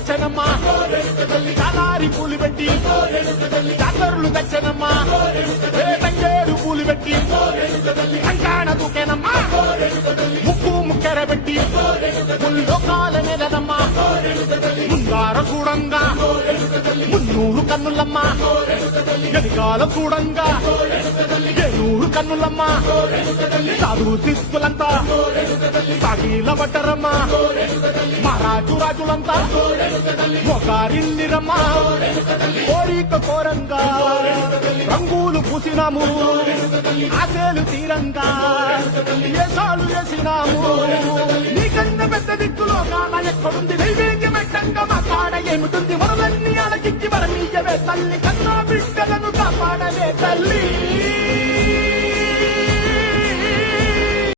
వచ్చనమ్మా చాలారి పూలు పెట్టి జాతరులు తెచ్చనమ్మా తంగేడు పూలు పెట్టి కంకాణ దూకేనమ్మా ముక్కు ముక్కెర పెట్టి ముల్లోకాల నెలనమ్మా ముందార చూడంగా మున్నూరు కన్నులమ్మా వెనకాల చూడంగా ఏనూరు కన్నులమ్మా సాధువు శిస్తులంతా సాగిల పట్టరమ్మా మహారాజు రాజులంతా ఒకరిల్లిరమ్మా కోరిక కోరంగా రంగులు పూసినాము ఆశలు తీరంగా ఏసాలు వేసినాము నీకన్నా పెద్ద దిక్కులో కాన ఎక్కడుంది నైవేద్యం ఎట్టంగా మా కాడ ఏమిటుంది మనలన్నీ అలకిచ్చి మరణీయమే తల్లి కన్నా బిడ్డలను కాపాడలే తల్లి